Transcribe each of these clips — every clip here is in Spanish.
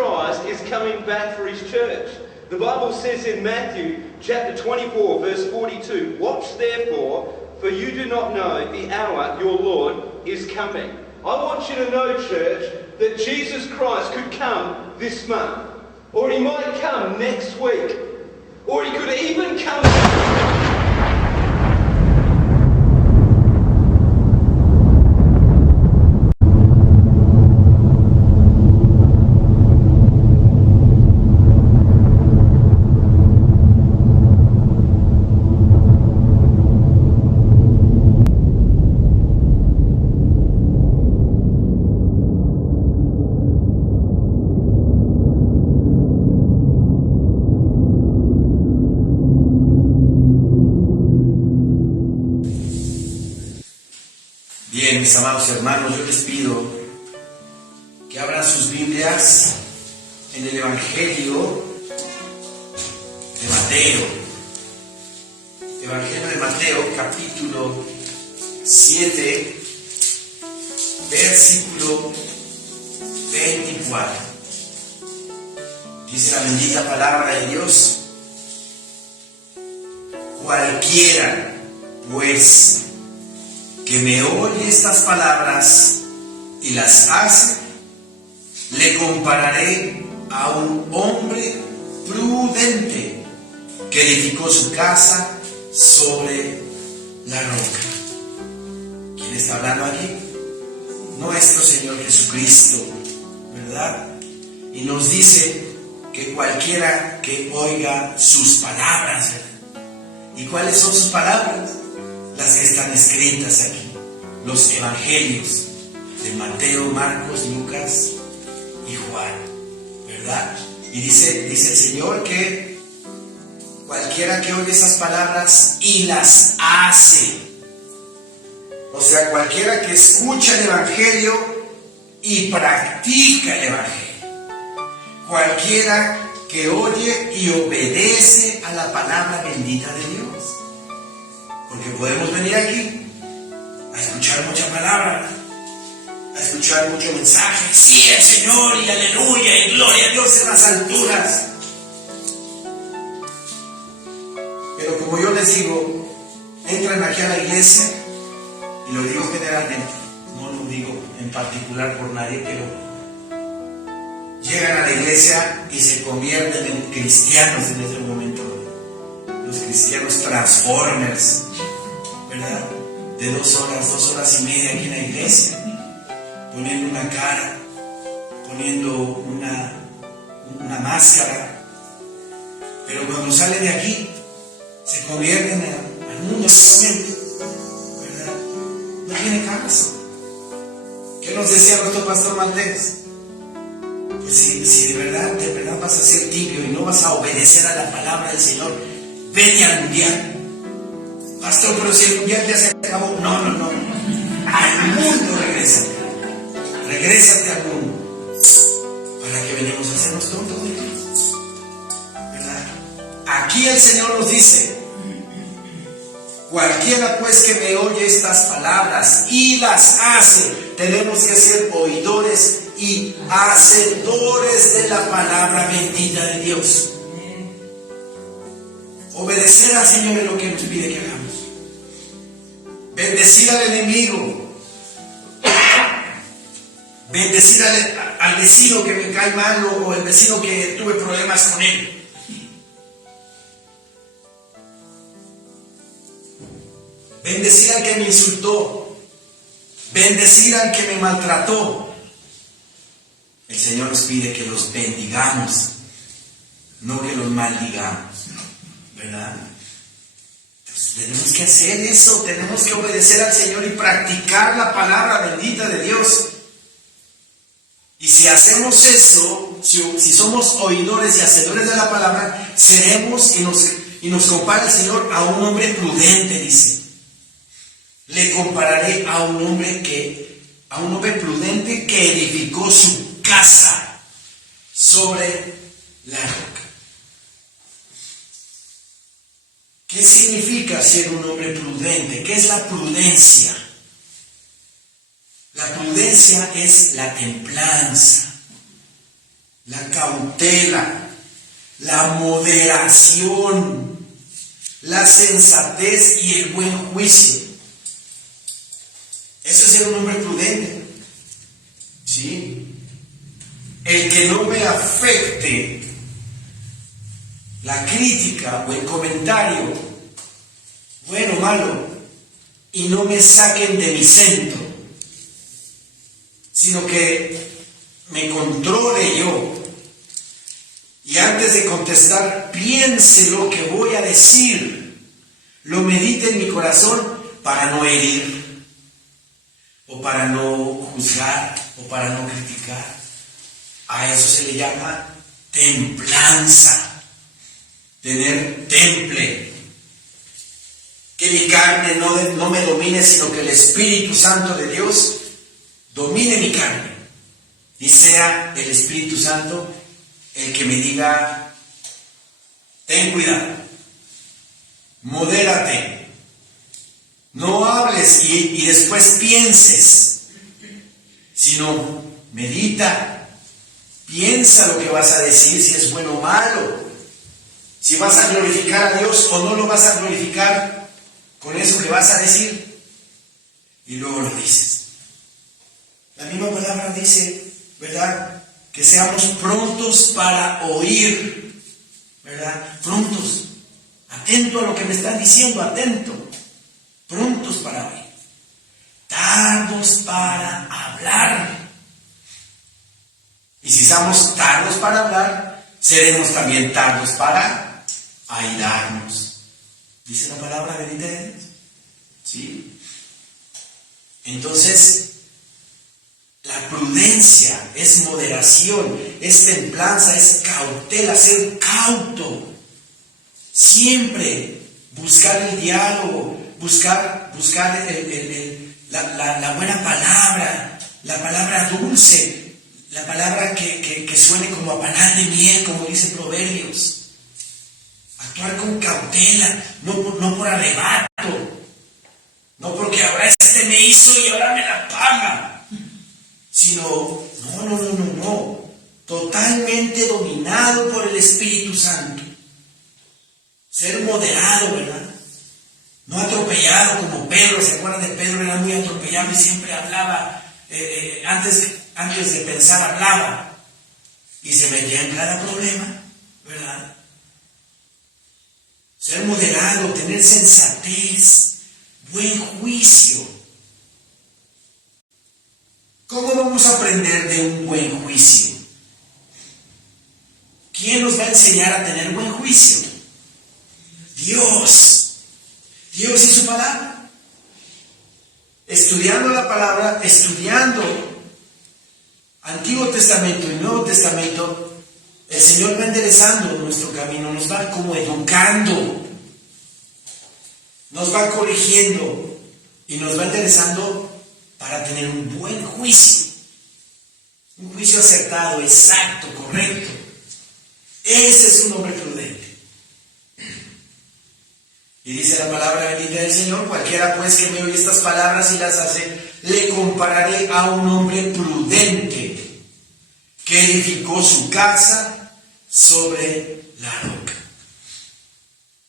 Christ is coming back for his church. The Bible says in Matthew chapter 24, verse 42, "Watch therefore, for you do not know the hour your Lord is coming." I want you to know, church, that Jesus Christ could come this month, or he might come next week, or he could even come. Bien, mis amados hermanos, yo les pido que abran sus Biblias en el Evangelio de Mateo. Evangelio de Mateo, capítulo 7, versículo 24. Dice la bendita palabra de Dios: cualquiera, pues, que me oye estas palabras y las hace, le compararé a un hombre prudente que edificó su casa sobre la roca. ¿Quién está hablando aquí? Nuestro Señor Jesucristo, ¿verdad? Y nos dice que cualquiera que oiga sus palabras. ¿Y cuáles son sus palabras? Las que están escritas aquí, los evangelios de Mateo, Marcos, Lucas y Juan, ¿verdad? Y dice el Señor que cualquiera que oye esas palabras y las hace, o sea, cualquiera que escucha el evangelio y practica el evangelio, cualquiera que oye y obedece a la palabra bendita de Dios. Porque podemos venir aquí a escuchar mucha palabra, a escuchar mucho mensaje. Sí, el Señor, y aleluya, y gloria a Dios en las alturas. Pero como yo les digo, entran aquí a la iglesia, y lo digo generalmente, no lo digo en particular por nadie, pero llegan a la iglesia y se convierten en cristianos en ese momento. Los cristianos transformers, ¿verdad? De 2 horas y media aquí en la iglesia, poniendo una cara, poniendo una máscara, pero cuando salen de aquí se convierten al mundo nuevamente, ¿verdad? No tiene caso. ¿Qué nos decía nuestro pastor Maltés? Pues si de verdad vas a ser tibio y no vas a obedecer a la palabra del Señor, vete al mundial. Pastor, pero si el mundial ya se acabó. No. Al mundo regresa. Regrésate al mundo. ¿Para qué venimos a hacernos tontos de Dios? ¿Verdad? Aquí el Señor nos dice: cualquiera pues que me oye estas palabras y las hace. Tenemos que ser oidores y hacedores de la palabra bendita de Dios. Obedecer al Señor es lo que nos pide que hagamos. Bendecir al enemigo. Bendecir al vecino que me cae mal, o el vecino que tuve problemas con él. Bendecir al que me insultó. Bendecir al que me maltrató. El Señor nos pide que los bendigamos, no que los maldigamos, ¿verdad? Entonces tenemos que hacer eso, tenemos que obedecer al Señor y practicar la palabra bendita de Dios. Y si hacemos eso, si somos oidores y hacedores de la palabra, seremos, y nos compara el Señor a un hombre prudente, dice. Le compararé a un hombre prudente que edificó su casa sobre la roca. ¿Qué significa ser un hombre prudente? ¿Qué es la prudencia? La prudencia es la templanza, la cautela, la moderación, la sensatez y el buen juicio. Eso es ser un hombre prudente. ¿Sí? El que no me afecte la crítica o el comentario, bueno o malo, y no me saquen de mi centro, sino que me controle yo. Y antes de contestar, piense lo que voy a decir, lo medite en mi corazón para no herir, o para no juzgar, o para no criticar. A eso se le llama templanza, tener temple. Que mi carne no me domine, sino que el Espíritu Santo de Dios domine mi carne. Y sea el Espíritu Santo el que me diga, ten cuidado, modérate, no hables y después pienses, sino medita, piensa lo que vas a decir, si es bueno o malo, si vas a glorificar a Dios o no lo vas a glorificar con eso que vas a decir, y luego lo dices. La misma palabra dice, ¿verdad?, que seamos prontos para oír, ¿verdad? Prontos, atento a lo que me están diciendo, atento, prontos para oír, tardos para hablar. Y si somos tardos para hablar, seremos también tardos para airarnos. Dice la palabra de Dios. ¿Sí? Entonces, la prudencia es moderación, es templanza, es cautela, ser cauto. Siempre buscar el diálogo, buscar la buena palabra, la palabra dulce, la palabra que suene como a panal de miel, como dice Proverbios. Actuar con cautela, no por arrebato, no porque ahora este me hizo y ahora me la paga. Sino, no, totalmente dominado por el Espíritu Santo. Ser moderado, ¿verdad? No atropellado como Pedro. ¿Se acuerdan de Pedro? Era muy atropellado y siempre hablaba, antes de pensar hablaba, y se metía en cada problema, ¿verdad? Ser moderado, tener sensatez, buen juicio. ¿Cómo vamos a aprender de un buen juicio? ¿Quién nos va a enseñar a tener buen juicio? Dios. Dios y su palabra. Estudiando la palabra, estudiando Antiguo Testamento y Nuevo Testamento, el Señor va enderezando nuestro camino, nos va como educando, nos va corrigiendo y nos va enderezando para tener un buen juicio, un juicio acertado, exacto, correcto. Ese es un hombre prudente. Y dice la palabra bendita del Señor: cualquiera pues que me oye estas palabras y las hace, le compararé a un hombre prudente que edificó su casa sobre la roca.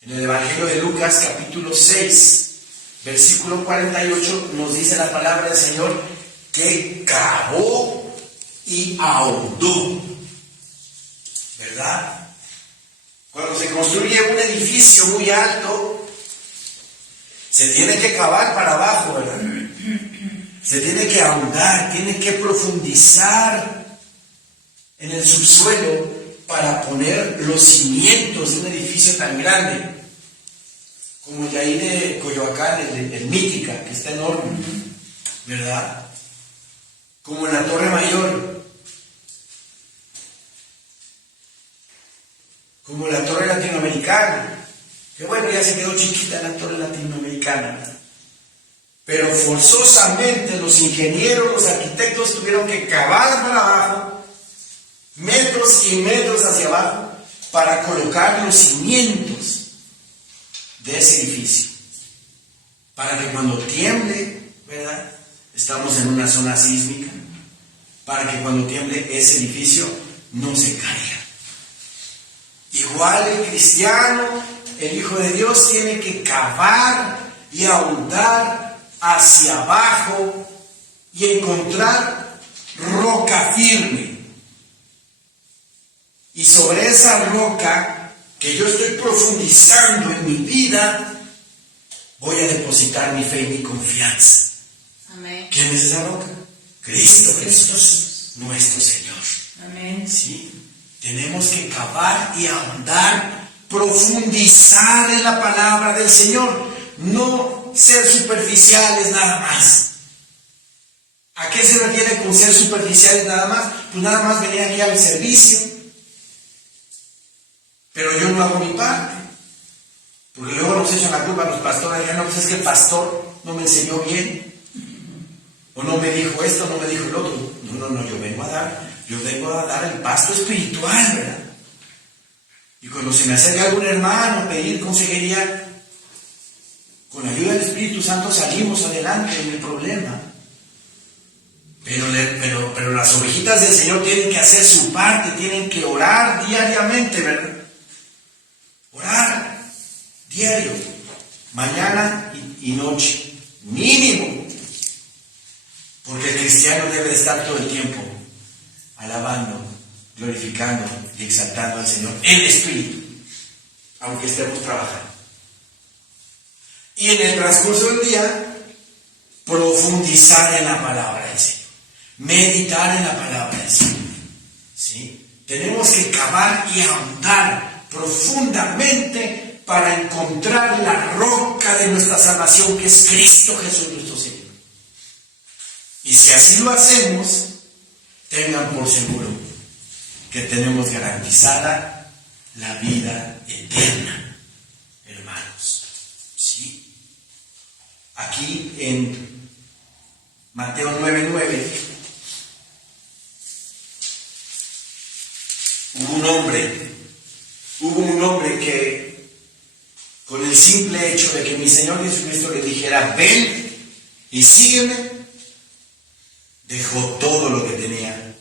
En el Evangelio de Lucas, capítulo 6, versículo 48, nos dice la palabra del Señor que cavó y ahondó, ¿verdad? Cuando se construye un edificio muy alto, se tiene que cavar para abajo, ¿verdad? Se tiene que ahondar, tiene que profundizar en el subsuelo para poner los cimientos de un edificio tan grande como el de ahí de Coyoacán, el Mítica, que está enorme, ¿verdad? Como en la Torre Mayor, como la Torre Latinoamericana, que bueno, ya se quedó chiquita la Torre Latinoamericana, ¿verdad? Pero forzosamente los ingenieros, los arquitectos tuvieron que cavar para abajo, metros y metros hacia abajo, para colocar los cimientos de ese edificio, para que cuando tiemble, Estamos en una zona sísmica para que cuando tiemble ese edificio no se caiga. Igual el cristiano, el Hijo de Dios, tiene que cavar y ahondar hacia abajo y encontrar roca firme. Y sobre esa roca que yo estoy profundizando en mi vida, voy a depositar mi fe y mi confianza. Amén. ¿Quién es esa roca? Cristo Jesús, nuestro Señor. Amén. ¿Sí? Tenemos que cavar y ahondar, profundizar en la palabra del Señor, no ser superficiales nada más. ¿A qué se refiere con ser superficiales nada más? Pues nada más venir aquí al servicio, pero yo no hago mi parte. Porque luego nos echan la culpa a los pastores, ya no, pues es que el pastor no me enseñó bien, o no me dijo esto, no me dijo el otro. No, yo vengo a dar el pasto espiritual, ¿verdad? Y cuando se me acerca algún hermano a pedir consejería, con la ayuda del Espíritu Santo salimos adelante en el problema. Pero las ovejitas del Señor tienen que hacer su parte, tienen que orar diariamente, ¿verdad? Orar diario, mañana y noche, mínimo. Porque el cristiano debe de estar todo el tiempo alabando, glorificando y exaltando al Señor en espíritu, aunque estemos trabajando. Y en el transcurso del día, profundizar en la palabra del Señor, meditar en la palabra del Señor. ¿Sí? Tenemos que cavar y ahondar profundamente para encontrar la roca de nuestra salvación, que es Cristo Jesús nuestro Señor. Y si así lo hacemos, tengan por seguro que tenemos garantizada la vida eterna, hermanos. ¿Sí? Aquí en Mateo 9:9 hubo un hombre que, con el simple hecho de que mi Señor Jesucristo le dijera, ven y sígueme, dejó todo lo que tenía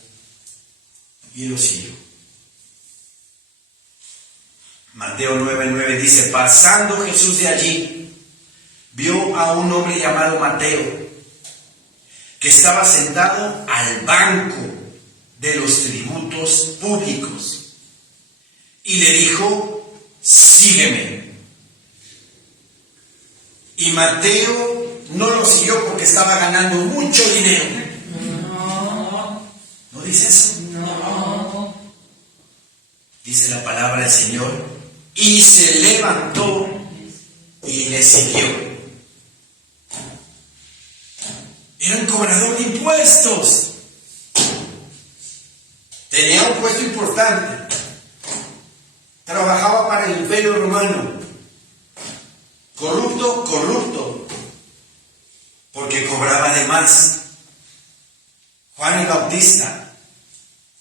y lo siguió. Mateo 9:9 dice, pasando Jesús de allí, vio a un hombre llamado Mateo, que estaba sentado al banco de los tributos públicos, y le dijo, sígueme. Y Mateo no lo siguió porque estaba ganando mucho dinero. ¿No dice eso? No. Dice la palabra del Señor, y se levantó y le siguió. Era un cobrador de impuestos. Tenía un puesto importante. Trabajaba para el Imperio Romano. Corrupto, porque cobraba de más. Juan el Bautista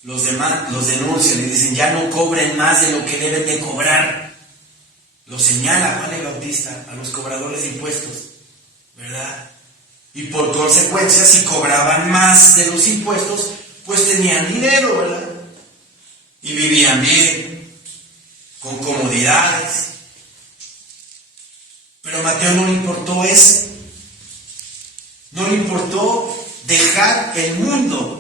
los denuncian y dicen, ya no cobren más de lo que deben de cobrar. Lo señala Juan el Bautista a los cobradores de impuestos, ¿verdad? Y por consecuencia, si cobraban más de los impuestos, pues tenían dinero, ¿verdad? Y vivían bien, con comodidades. Pero a Mateo no le importó eso. No le importó dejar el mundo.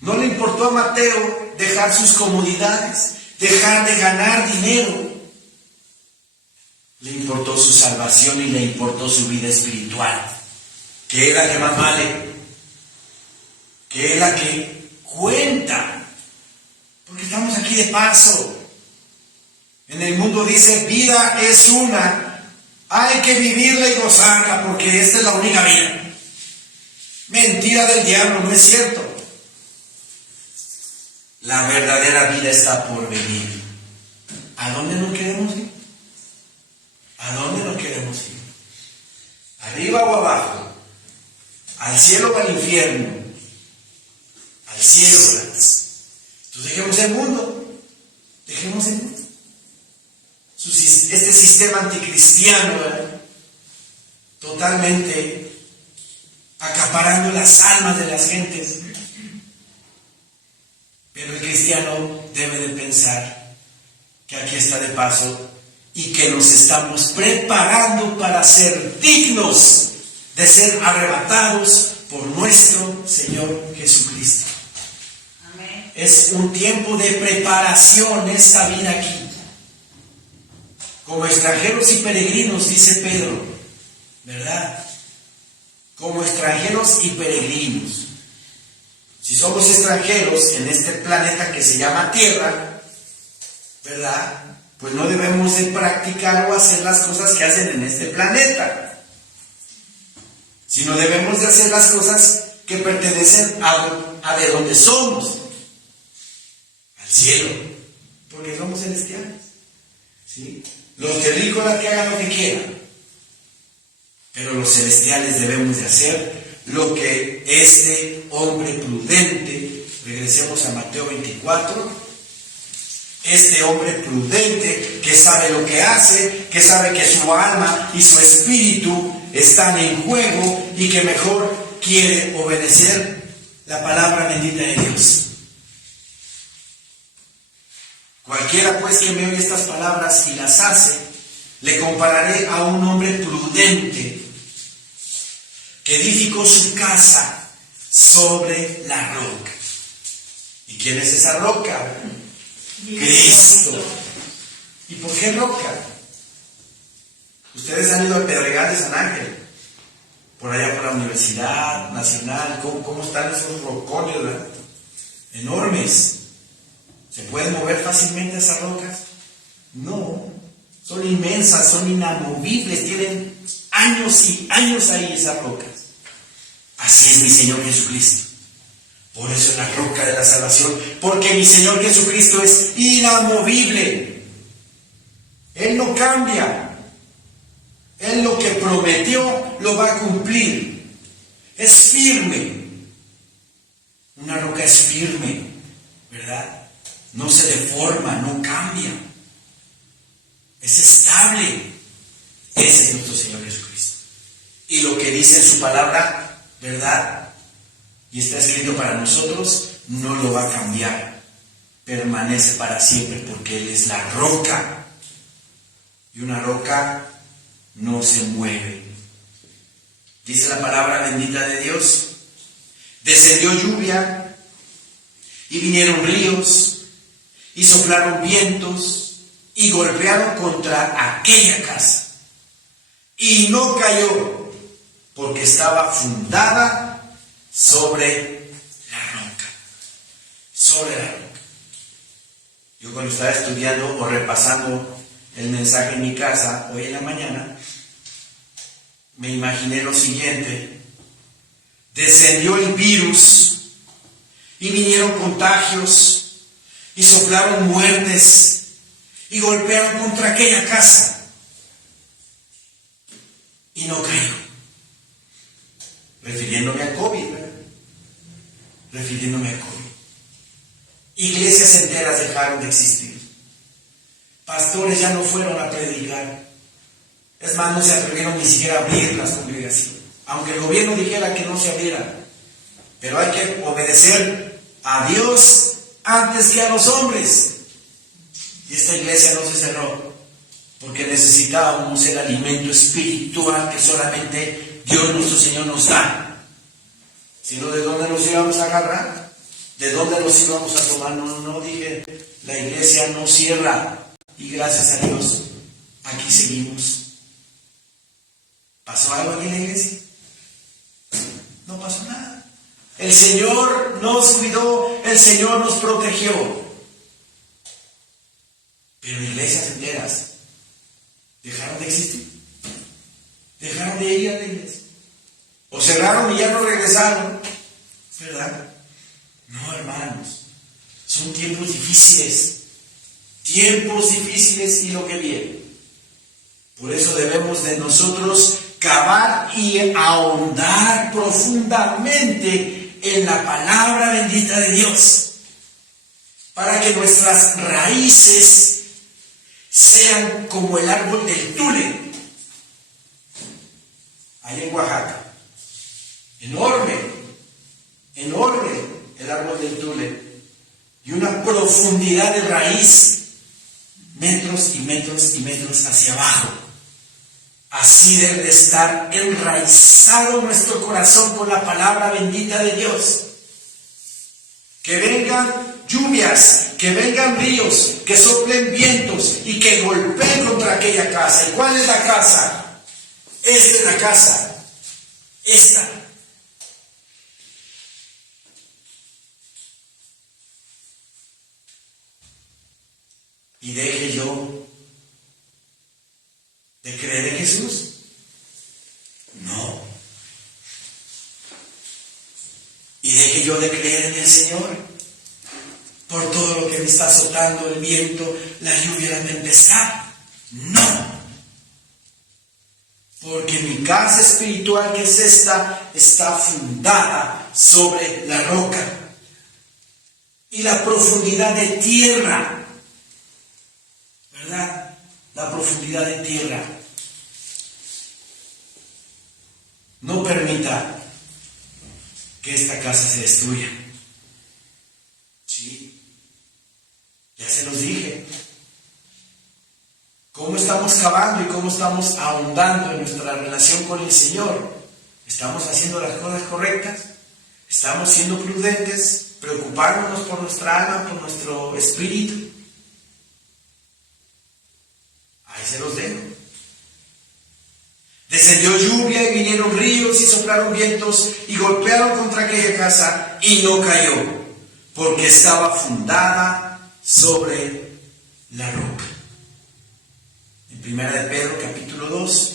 No le importó a Mateo dejar sus comodidades, dejar de ganar dinero. Le importó su salvación y le importó su vida espiritual, que es la que más vale, que es la que cuenta, porque estamos aquí de paso. En el mundo dice, vida es una, hay que vivirla y gozarla, porque esta es la única vida. Mentira del diablo, no es cierto. La verdadera vida está por venir. ¿A dónde nos queremos ir? ¿A dónde nos queremos ir? ¿Arriba o abajo? ¿Al cielo o al infierno? Al cielo, ¿verdad? Entonces dejemos el mundo. Dejemos el mundo. Este sistema anticristiano, ¿verdad? Totalmente acaparando las almas de las gentes. Pero el cristiano debe de pensar que aquí está de paso y que nos estamos preparando para ser dignos de ser arrebatados por nuestro Señor Jesucristo. Amén. Es un tiempo de preparación esta vida aquí. Como extranjeros y peregrinos, dice Pedro, ¿verdad? Como extranjeros y peregrinos. Si somos extranjeros en este planeta que se llama Tierra, ¿verdad? Pues no debemos de practicar o hacer las cosas que hacen en este planeta, sino debemos de hacer las cosas que pertenecen a de donde somos, al cielo, porque somos celestiales, ¿sí? Los terrícolas que hagan lo que quieran, pero los celestiales debemos de hacer lo que este hombre prudente, regresemos a Mateo 24, este hombre prudente que sabe lo que hace, que sabe que su alma y su espíritu están en juego y que mejor quiere obedecer la palabra bendita de Dios. Cualquiera pues que me oye estas palabras y las hace, le compararé a un hombre prudente que edificó su casa sobre la roca. ¿Y quién es esa roca? Cristo. ¿Y por qué roca? Ustedes han ido al Pedregal de San Ángel, por allá por la Universidad Nacional. ¿Cómo están esos rocones, verdad? Enormes. ¿Se pueden mover fácilmente esas rocas? No, son inmensas, son inamovibles, tienen años y años ahí esas rocas. Así es mi Señor Jesucristo. Por eso es la roca de la salvación, porque mi Señor Jesucristo es inamovible. Él no cambia. Él lo que prometió lo va a cumplir. Es firme. Una roca es firme, ¿verdad? No se deforma, no cambia. Es estable. Ese es nuestro Señor Jesucristo. Y lo que dice en su palabra, ¿verdad? Y está escrito para nosotros, no lo va a cambiar. Permanece para siempre porque Él es la roca. Y una roca no se mueve. Dice la palabra bendita de Dios. Descendió lluvia y vinieron ríos y soplaron vientos y golpearon contra aquella casa. Y no cayó porque estaba fundada sobre la roca. Sobre la roca. Yo cuando estaba estudiando o repasando el mensaje en mi casa hoy en la mañana, me imaginé lo siguiente. Descendió el virus y vinieron contagios y soplaron muertes y golpearon contra aquella casa y no cayó. Refiriéndome al COVID, ¿verdad? Refiriéndome al COVID. Iglesias enteras dejaron de existir. Pastores ya no fueron a predicar. Es más, no se atrevieron ni siquiera a abrir las congregaciones. Aunque el gobierno dijera que no se abrieran. Pero hay que obedecer a Dios antes que a los hombres. Y esta iglesia no se cerró porque necesitábamos el alimento espiritual que solamente Dios nuestro Señor nos da. Si no, ¿de dónde nos íbamos a agarrar? ¿De dónde nos íbamos a tomar? No dije, la iglesia no cierra. Y gracias a Dios, aquí seguimos. ¿Pasó algo aquí en la iglesia? No pasó nada. El Señor nos cuidó, el Señor nos protegió. Pero iglesias enteras dejaron de existir. Dejaron de ir a la iglesia. O cerraron y ya no regresaron. ¿Verdad? No, hermanos. Son tiempos difíciles. Tiempos difíciles y lo que viene. Por eso debemos de nosotros cavar y ahondar profundamente en la palabra bendita de Dios, para que nuestras raíces sean como el árbol del tule, allá en Oaxaca. Enorme el árbol del tule. y una profundidad de raíz, metros y metros y metros hacia abajo. Así debe de estar enraizado nuestro corazón con la palabra bendita de Dios. Que vengan lluvias, que vengan ríos, que soplen vientos y que golpeen contra aquella casa. ¿Y cuál es la casa? Esta es la casa. Esta. Y deje yo de creer en Jesús. No. Y deje yo de creer en el Señor por todo lo que me está azotando, el viento, la lluvia, la tempestad. No. Porque mi casa espiritual, que es esta, está fundada sobre la roca y la profundidad de tierra. ¿Verdad? La profundidad de tierra. No permita que esta casa se destruya. Sí. Ya se los dije. ¿Cómo estamos cavando y cómo estamos ahondando en nuestra relación con el Señor? ¿Estamos haciendo las cosas correctas? ¿Estamos siendo prudentes? ¿Preocupándonos por nuestra alma, por nuestro espíritu? Ahí se los dejo. Descendió lluvia y vinieron ríos y soplaron vientos y golpearon contra aquella casa y no cayó, porque estaba fundada sobre la roca. En Primera de Pedro, capítulo 2.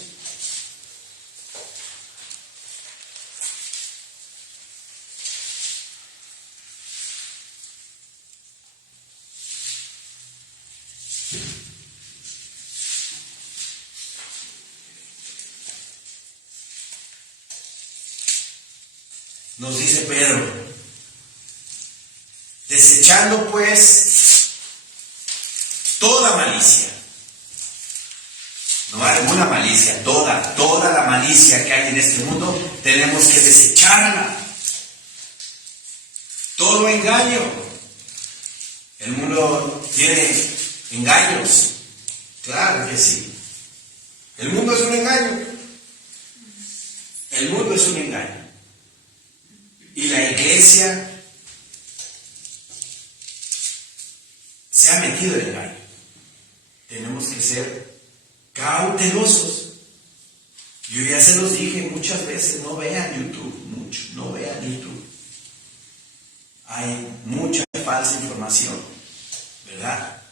Nos dice Pedro: desechando pues toda malicia, no alguna malicia, toda la malicia que hay en este mundo, tenemos que desecharla. Todo engaño. El mundo tiene engaños, claro que sí. El mundo es un engaño. El mundo es un engaño. Y la iglesia se ha metido en el engaño. Tenemos que ser cautelosos. Yo ya se los dije muchas veces, no vean YouTube, no vean YouTube. Hay mucha falsa información, ¿verdad?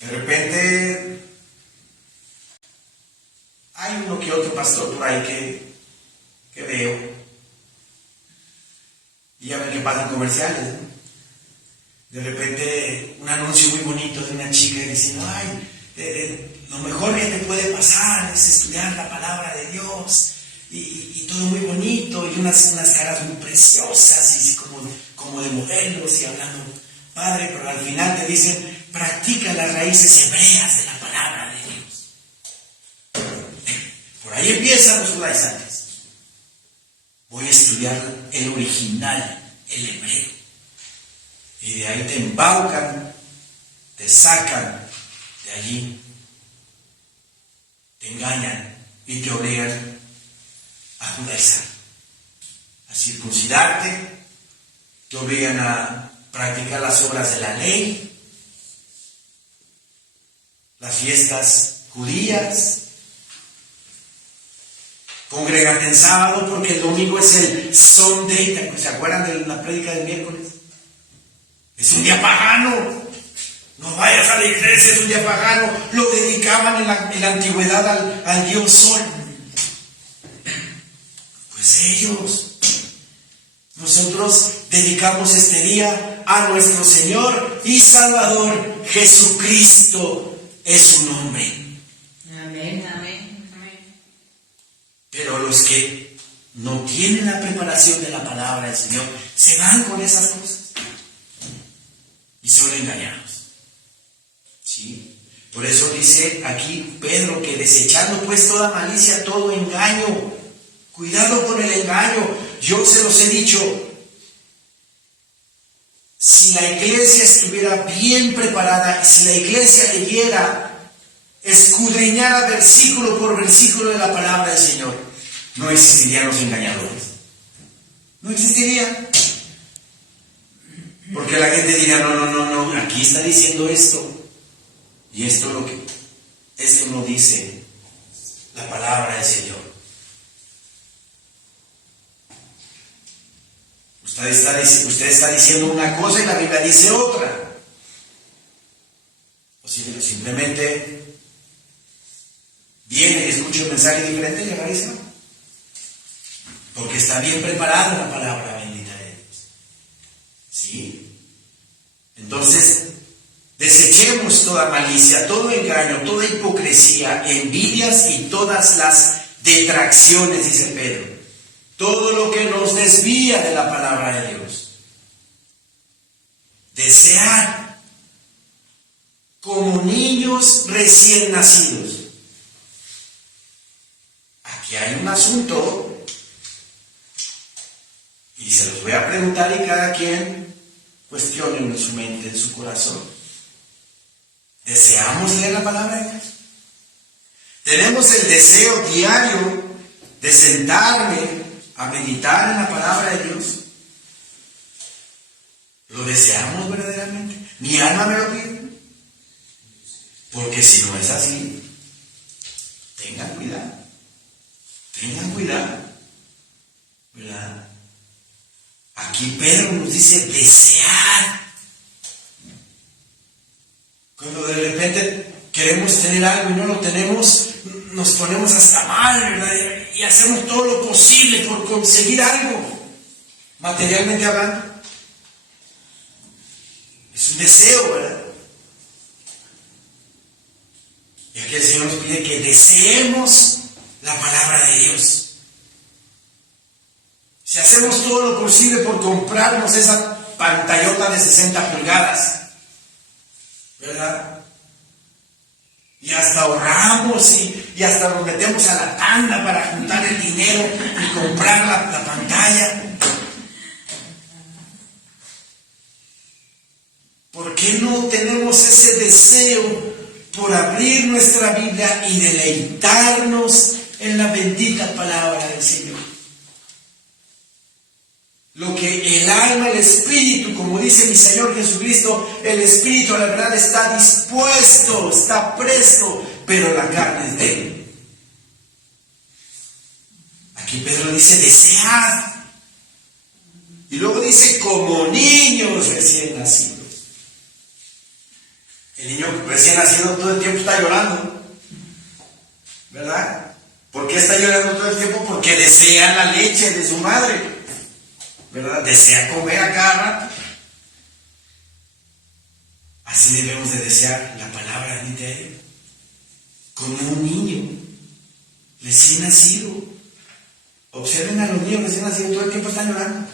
De repente hay uno que otro pastor por ahí que veo. Y ya ven que pasan comerciales, ¿no? De repente un anuncio muy bonito de una chica diciendo: ay, lo mejor que te puede pasar es estudiar la palabra de Dios, y todo muy bonito, y unas caras muy preciosas, y como de modelos, y hablando padre, pero al final te dicen: practica las raíces hebreas de la palabra de Dios. Por ahí empiezan los judaizantes. Voy a estudiar el original, el hebreo. Y de ahí te embaucan, te sacan de allí, te engañan y te obligan a judaizar, a circuncidarte, te obligan a practicar las obras de la ley, las fiestas judías. Congregate en sábado porque el domingo es el Sunday. ¿Se acuerdan de la prédica del miércoles? Es un día pagano. No vayas a la iglesia, es un día pagano. Lo dedicaban en la antigüedad al dios Sol. Pues ellos. Nosotros dedicamos este día a nuestro Señor y Salvador Jesucristo es su nombre. Amén, amén. Pero los que no tienen la preparación de la palabra del Señor se van con esas cosas y son engañados. ¿Sí? Por eso dice aquí Pedro que desechando pues toda malicia, todo engaño, cuidado con el engaño. Yo se los he dicho, si la iglesia estuviera bien preparada y si la iglesia leyera, escudriñara versículo por versículo de la palabra del Señor, no existirían los engañadores. No existiría. Porque la gente diría, no, aquí está diciendo esto. Y esto no dice la palabra del Señor. Usted está diciendo una cosa y la Biblia dice otra. O simplemente viene y escucha un mensaje diferente y agarra y se va. Porque está bien preparada la palabra bendita de Dios. ¿Sí? Entonces, desechemos toda malicia, todo engaño, toda hipocresía, envidias y todas las detracciones, dice Pedro. Todo lo que nos desvía de la palabra de Dios. Desear como niños recién nacidos. Aquí hay un asunto y se los voy a preguntar y cada quien cuestione en su mente, en su corazón. ¿Deseamos leer la palabra de Dios? ¿Tenemos el deseo diario de sentarme a meditar en la palabra de Dios? ¿Lo deseamos verdaderamente? ¿Mi alma me lo pide? Porque si no es así, tengan cuidado. Tengan cuidado. ¿Verdad? Aquí Pedro nos dice desear. Cuando de repente queremos tener algo y no lo tenemos, nos ponemos hasta mal, ¿verdad? Y hacemos todo lo posible por conseguir algo, materialmente hablando. Es un deseo, ¿verdad? Y aquí el Señor nos pide que deseemos la palabra de Dios. Si hacemos todo lo posible por comprarnos esa pantallota de 60 pulgadas, ¿verdad? Y hasta ahorramos y hasta nos metemos a la tanda para juntar el dinero y comprar la pantalla. ¿Por qué no tenemos ese deseo por abrir nuestra Biblia y deleitarnos en la bendita palabra del Señor? Lo que el alma, el espíritu, como dice mi Señor Jesucristo, el espíritu, la verdad, está dispuesto, está presto, pero la carne es débil. Aquí Pedro dice, desead. Y luego dice, como niños recién nacidos. El niño recién nacido todo el tiempo está llorando, ¿verdad? ¿Por qué está llorando todo el tiempo? Porque desea la leche de su madre, ¿verdad? Desea comer a cada rato. Así debemos de desear la palabra de Dios, como un niño recién nacido. Observen a los niños recién nacidos, todo el tiempo están llorando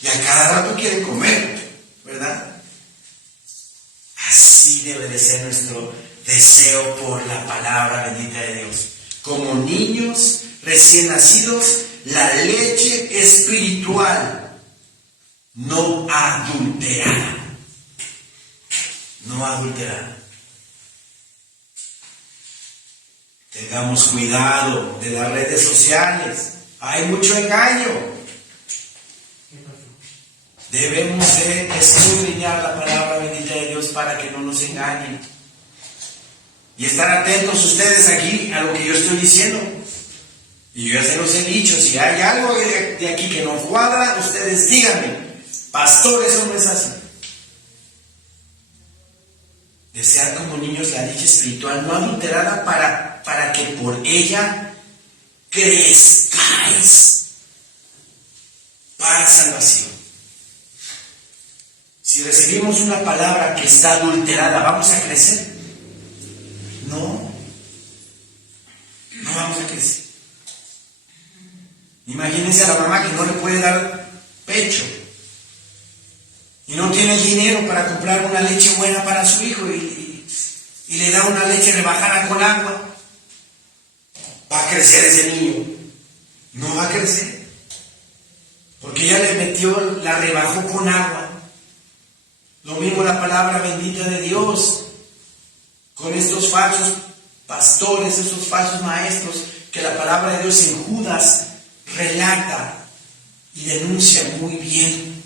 y a cada rato quieren comer, ¿verdad? Así debe de ser nuestro deseo por la palabra bendita de Dios. Como niños recién nacidos, la leche espiritual no adulterada. No adulterada. Tengamos cuidado de las redes sociales. Hay mucho engaño. Debemos de escudriñar la palabra bendita de Dios para que no nos engañen. Y estar atentos ustedes aquí a lo que yo estoy diciendo. Y yo ya se los he dicho, si hay algo de aquí que no cuadra, ustedes díganme. Pastor, eso no es así. Desear como niños la leche espiritual no adulterada para que por ella crezcáis para salvación. Si recibimos una palabra que está adulterada, ¿vamos a crecer? No vamos a crecer. Imagínense a la mamá que no le puede dar pecho y no tiene el dinero para comprar una leche buena para su hijo y le da una leche rebajada con agua. ¿Va a crecer ese niño? No va a crecer, porque ella le metió, la rebajó con agua. No mismo la palabra bendita de Dios con estos falsos pastores, estos falsos maestros, que la palabra de Dios en Judas relata y denuncia muy bien.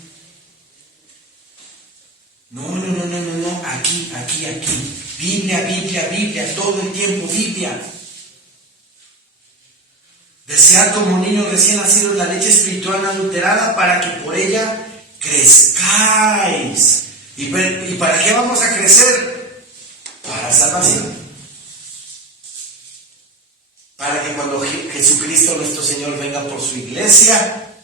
No, aquí. Biblia, todo el tiempo Biblia. Desead como niños recién nacidos la leche espiritual no adulterada para que por ella crezcáis. ¿Y para qué vamos a crecer? Para salvación. Para que cuando Jesucristo nuestro Señor venga por su iglesia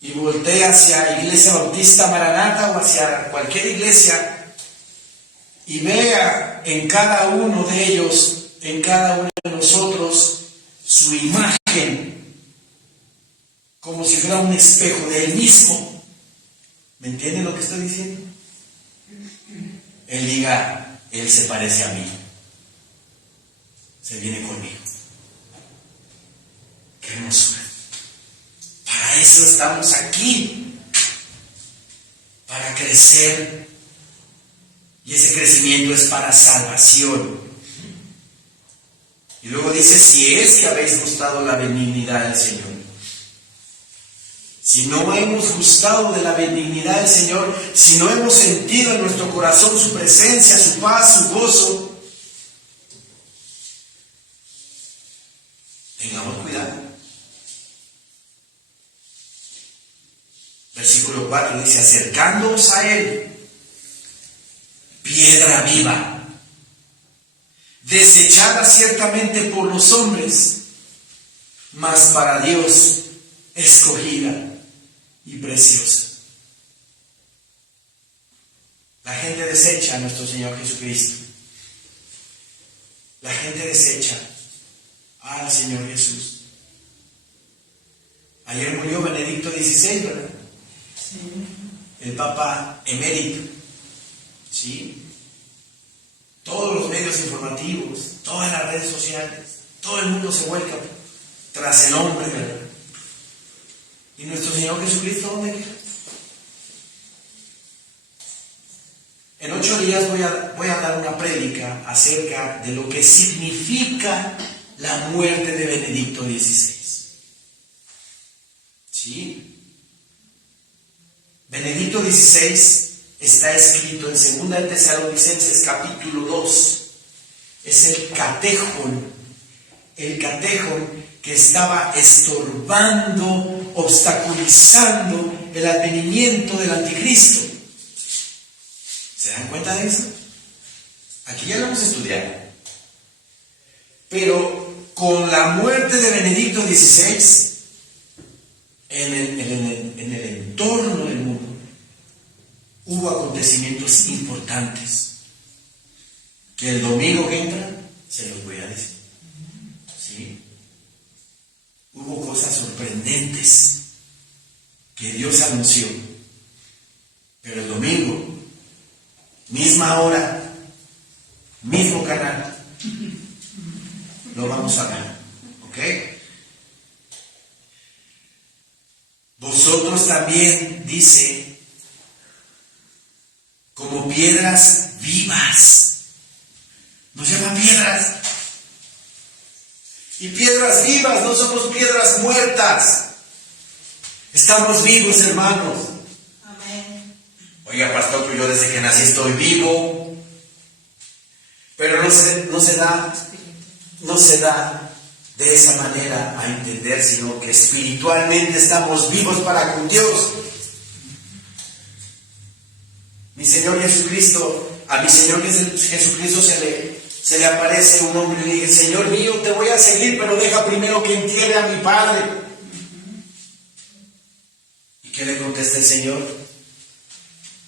y voltee hacia Iglesia Bautista Maranata o hacia cualquier iglesia y vea en cada uno de ellos, en cada uno de nosotros, su imagen, como si fuera un espejo de Él mismo. ¿Me entienden lo que estoy diciendo? Él diga, Él se parece a mí. Se viene conmigo. Qué hermosura. Para eso estamos aquí. Para crecer. Y ese crecimiento es para salvación. Y luego dice, si es que habéis gustado la benignidad del Señor. Si no hemos gustado de la benignidad del Señor, si no hemos sentido en nuestro corazón su presencia, su paz, su gozo, tengamos cuidado. Versículo 4 dice, acercándoos a Él, piedra viva, desechada ciertamente por los hombres, mas para Dios escogida y preciosa. La gente desecha a nuestro Señor Jesucristo. La gente desecha al Señor Jesús. Ayer murió Benedicto XVI, ¿verdad? Sí. El Papa emérito. ¿Sí? Todos los medios informativos, todas las redes sociales, todo el mundo se vuelca tras el hombre, ¿verdad? ¿Y nuestro Señor Jesucristo dónde queda? En 8 días voy a dar una prédica acerca de lo que significa la muerte de Benedicto XVI. ¿Sí? Benedicto XVI está escrito en 2 de Tesalonicenses capítulo 2. Es el catejón que estaba estorbando, obstaculizando el advenimiento del anticristo. ¿Se dan cuenta de eso? Aquí ya lo hemos estudiado. Pero con la muerte de Benedicto XVI, en el entorno del mundo, hubo acontecimientos importantes que el domingo que entra se los voy a decir. ¿Sí? Hubo cosas sorprendentes que Dios anunció, pero el domingo, misma hora, mismo canal, lo vamos a ver. ¿Ok? Vosotros también, dice, como piedras vivas. Nos llaman piedras. Y piedras vivas, no somos piedras muertas. Estamos vivos, hermanos. Amén. Oiga, pastor, pero yo desde que nací estoy vivo. Pero no se da de esa manera a entender, sino que espiritualmente estamos vivos para con Dios. Mi Señor Jesucristo, a mi Señor Jesucristo se le aparece un hombre y le dice, Señor mío, te voy a seguir, pero deja primero que entierre a mi Padre. ¿Y qué le contesta el Señor?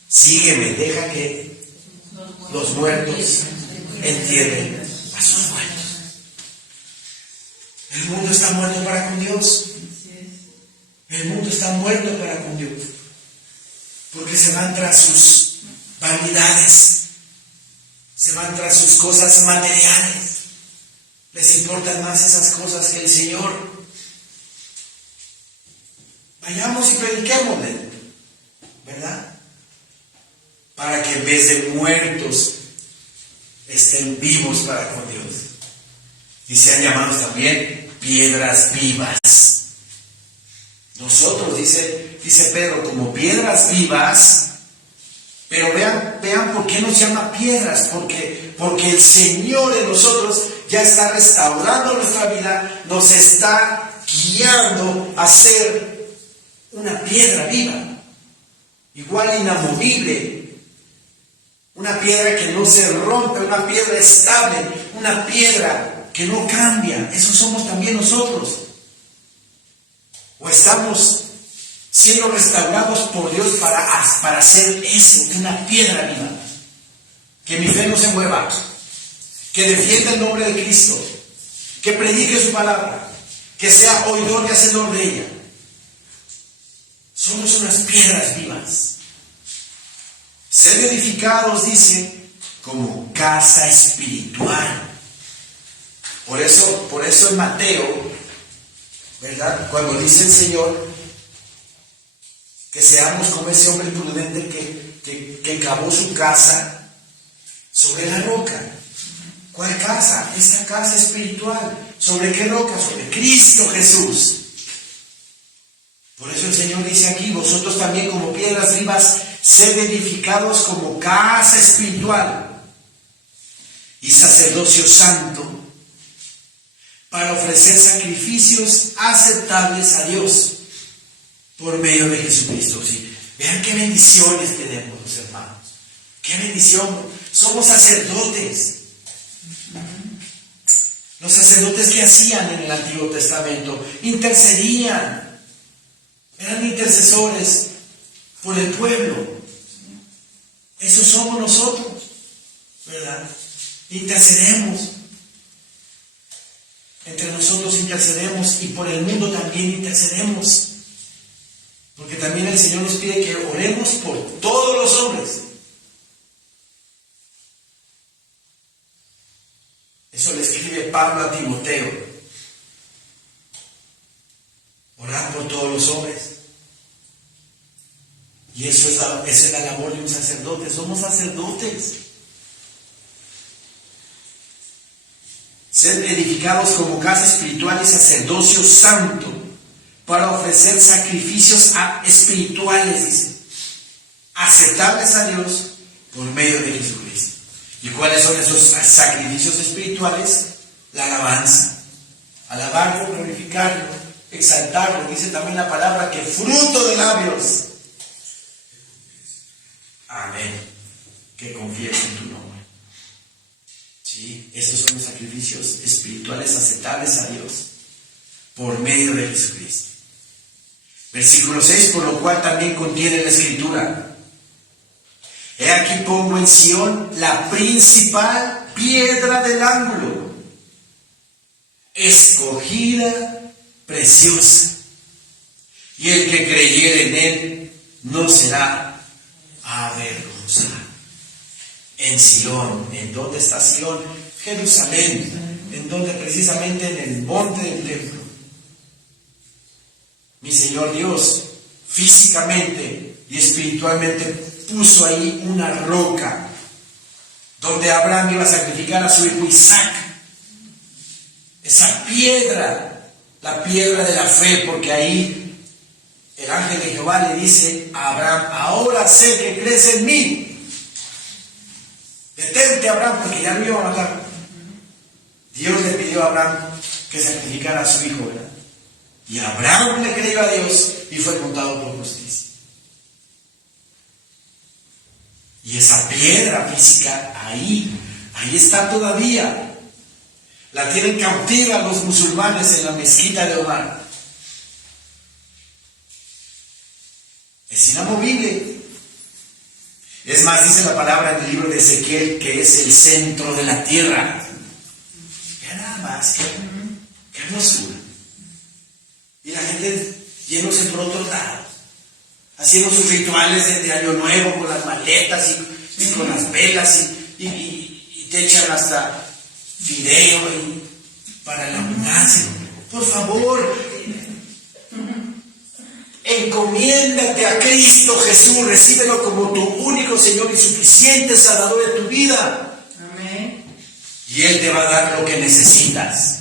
Sígueme, deja que los muertos entierren a sus muertos. El mundo está muerto para con Dios. El mundo está muerto para con Dios. Porque se van tras sus vanidades. Se van tras sus cosas materiales. Les importan más esas cosas que el Señor. Vayamos y prediquémosle, ¿verdad? para que en vez de muertos estén vivos para con Dios. Y sean llamados también piedras vivas. Nosotros, dice Pedro, como piedras vivas. Pero vean por qué nos llama piedras, porque el Señor en nosotros ya está restaurando nuestra vida, nos está guiando a ser una piedra viva, igual inamovible, una piedra que no se rompe, una piedra estable, una piedra que no cambia. Eso somos también nosotros. O estamos siendo restaurados por Dios para hacer eso, una piedra viva. Que mi fe no se mueva, que defienda el nombre de Cristo, que predique su palabra, que sea oidor y hacedor de ella. Somos unas piedras vivas. Ser edificados, dice, como casa espiritual. Por eso en Mateo, ¿verdad? Cuando dice el Señor que seamos como ese hombre prudente que cavó su casa sobre la roca. ¿Cuál casa? Esta casa espiritual. ¿Sobre qué roca? Sobre Cristo Jesús. Por eso el Señor dice aquí, vosotros también como piedras vivas, sed edificados como casa espiritual y sacerdocio santo, para ofrecer sacrificios aceptables a Dios por medio de Jesucristo. ¿Sí? Vean qué bendiciones tenemos, los hermanos. Qué bendición. Somos sacerdotes. Los sacerdotes que hacían en el Antiguo Testamento, intercedían, eran intercesores por el pueblo. Eso somos nosotros, ¿verdad? Intercedemos. Entre nosotros intercedemos y por el mundo también intercedemos. Porque también el Señor nos pide que oremos por todos los hombres. Eso le escribe Pablo a Timoteo. Orar por todos los hombres. Y esa es la labor de un sacerdote. Somos sacerdotes. Ser edificados como casa espiritual y sacerdocio santo, para ofrecer sacrificios espirituales, dice, aceptables a Dios por medio de Jesucristo. ¿Y cuáles son esos sacrificios espirituales? La alabanza. Alabarlo, glorificarlo, exaltarlo. Dice también la palabra que fruto de labios. Amén. Que confiesen en tu nombre. Sí, esos son los sacrificios espirituales aceptables a Dios por medio de Jesucristo. Versículo 6, por lo cual también contiene la Escritura. He aquí pongo en Sión la principal piedra del ángulo, escogida, preciosa, y el que creyere en él no será avergonzado. En Sión, ¿en dónde está Sión? Jerusalén, en donde precisamente en el monte del templo. Mi Señor Dios, físicamente y espiritualmente, puso ahí una roca donde Abraham iba a sacrificar a su hijo Isaac. Esa piedra, la piedra de la fe, porque ahí el ángel de Jehová le dice a Abraham: ahora sé que crees en mí. Detente, Abraham, porque ya lo iba a matar. Dios le pidió a Abraham que sacrificara a su hijo, ¿verdad? Y Abraham le creyó a Dios y fue contado por justicia. Y esa piedra física ahí está todavía. La tienen cautiva los musulmanes en la mezquita de Omar. Es inamovible. Es más, dice la palabra en el libro de Ezequiel que es el centro de la tierra. Ya nada más, qué hermosura. Y la gente yéndose por otros lados, haciendo sus rituales de Año Nuevo con las maletas y con las velas y te echan hasta fideo para la abundancia. Por favor, encomiéndate a Cristo Jesús, recíbelo como tu único Señor y suficiente Salvador de tu vida. Amén. Y Él te va a dar lo que necesitas.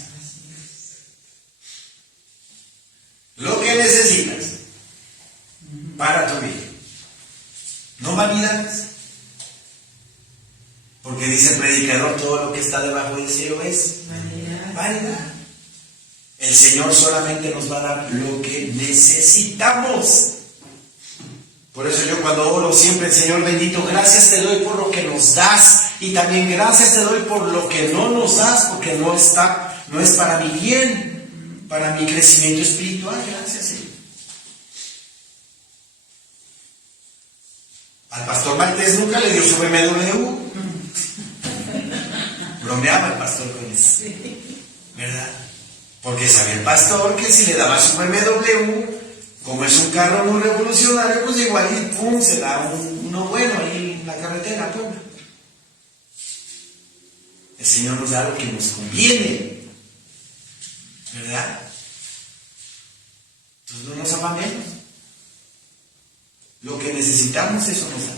Lo que necesitas para tu vida. No vanidades. Porque dice el predicador, todo lo que está debajo del cielo es vanidad. El Señor solamente nos va a dar lo que necesitamos. Por eso yo cuando oro siempre, Señor bendito, gracias te doy por lo que nos das. Y también gracias te doy por lo que no nos das, porque no es para mi bien, para mi crecimiento espiritual. Gracias, Señor. Al pastor Maltés nunca le dio su BMW. Bromeaba el pastor con eso, ¿verdad? Porque sabía el pastor que si le daba su BMW, como es un carro muy revolucionario, pues igual y pum, se da uno bueno ahí en la carretera, pues. El Señor nos da lo que nos conviene, ¿verdad? Entonces no nos afanemos. Lo que necesitamos, eso nos da.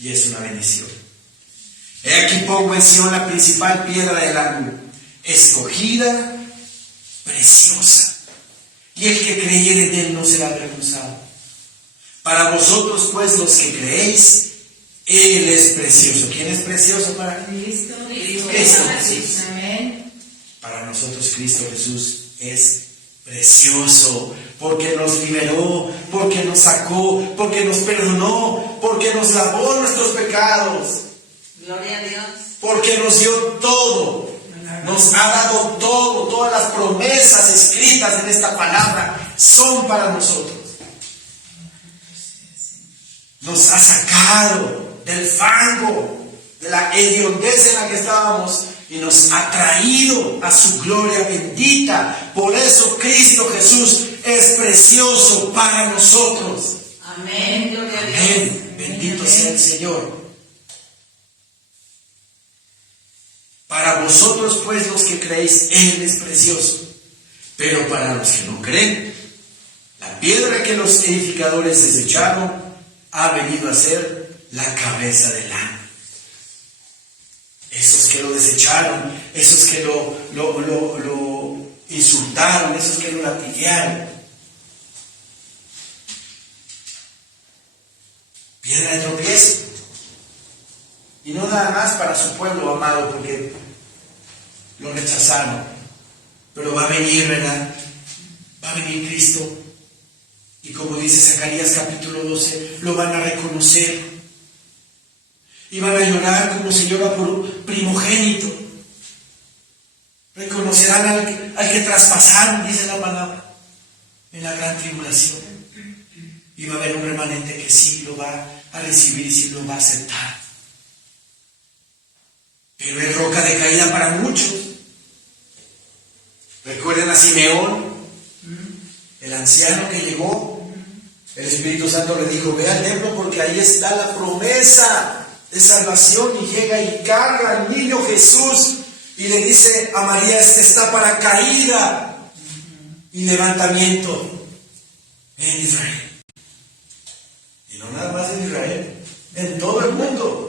Y es una bendición. He aquí pongo en Sion la principal piedra del ángulo, escogida, preciosa. Y el que creyere en él no será avergonzado. Para vosotros, pues, los que creéis, Él es precioso. ¿Quién es precioso para Cristo. Cristo Jesús. Amén. Para nosotros Cristo Jesús es precioso, porque nos liberó, porque nos sacó, porque nos perdonó, porque nos lavó nuestros pecados, Gloria a Dios. porque nos dio todo, nos ha dado todo, todas las promesas escritas en esta palabra son para nosotros. Nos ha sacado del fango, de la hediondez en la que estábamos, y nos ha traído a su gloria bendita. Por eso Cristo Jesús es precioso para nosotros. Amén. Gloria a Dios. Amén. Bendito sea el Señor. Para vosotros, pues, los que creéis, Él es precioso. Pero para los que no creen, la piedra que los edificadores desecharon ha venido a ser la cabeza del ángulo. Esos que lo desecharon, esos que lo insultaron, esos que lo latiguearon. Piedra de tropiezo. Y no nada más para su pueblo amado, porque lo rechazaron. Pero va a venir, ¿verdad? Va a venir Cristo. Y como dice Zacarías capítulo 12, lo van a reconocer. Y van a llorar como se llora por un primogénito. Reconocerán al que traspasaron, dice la palabra, en la gran tribulación. Y va a haber un remanente que sí lo va a recibir y sí lo va a aceptar. Pero es roca de caída para muchos. Recuerden a Simeón, el anciano que llegó. El Espíritu Santo le dijo: ve al templo porque ahí está la promesa de salvación. Y llega y carga al niño Jesús y le dice a María: este está para caída y levantamiento en Israel. Y no nada más en Israel, en todo el mundo.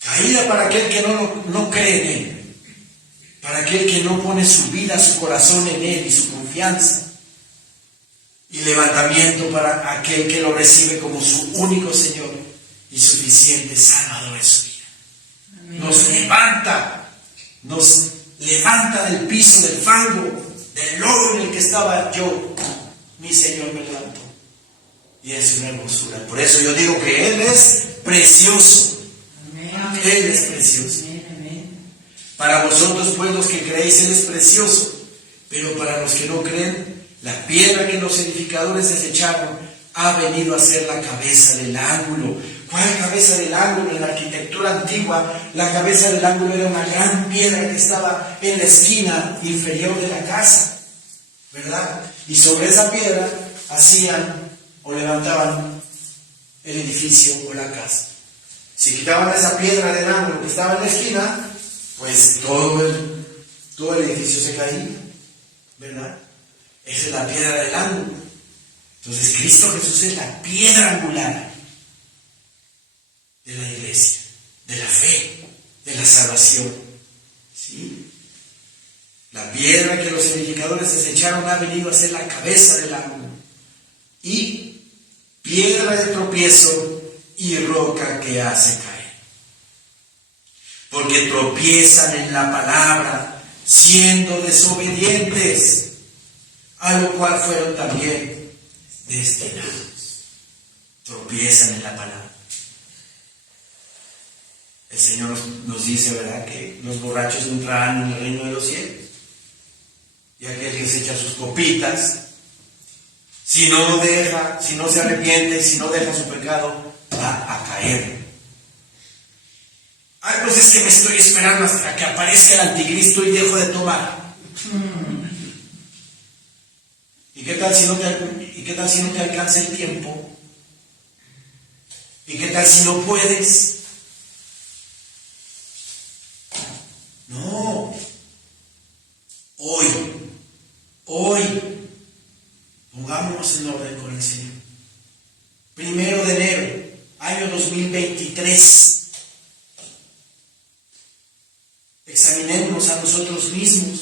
Caída para aquel que no cree en Él, para aquel que no pone su vida, su corazón en Él y su confianza. Y levantamiento para aquel que lo recibe como su único Señor y suficiente Salvador de su vida. Amén. Nos levanta del piso del fango, del lodo en el que estaba yo. Mi Señor me levantó. Y es una hermosura. Por eso yo digo que Él es precioso. Amén. Él es precioso. Amén. Para vosotros, pues, los que creéis, Él es precioso. Pero para los que no creen, la piedra que los edificadores desecharon ha venido a ser la cabeza del ángulo. ¿Cuál cabeza del ángulo? En la arquitectura antigua, la cabeza del ángulo era una gran piedra que estaba en la esquina inferior de la casa, ¿verdad? Y sobre esa piedra hacían o levantaban el edificio o la casa. Si quitaban esa piedra del ángulo que estaba en la esquina, pues todo el edificio se caía, ¿verdad? Esa es la piedra del ángulo. Entonces Cristo Jesús es la piedra angular de la iglesia, de la fe, de la salvación. ¿Sí? La piedra que los edificadores desecharon ha venido a ser la cabeza del ángulo. Y piedra de tropiezo y roca que hace caer. Porque tropiezan en la palabra, siendo desobedientes, a lo cual fueron también destinados. Tropiezan en la palabra. El Señor nos dice, ¿verdad?, que los borrachos no entrarán en el reino de los cielos. Y aquel que se echa sus copitas, si no se arrepiente, si no deja su pecado, va a caer. Ay, pues es que me estoy esperando hasta que aparezca el anticristo y dejo de tomar. ¿Y qué tal si no te alcanza el tiempo? ¿Y qué tal si no puedes? No. Hoy, pongámonos en orden con el Señor. 1 de enero, año 2023. Examinemos a nosotros mismos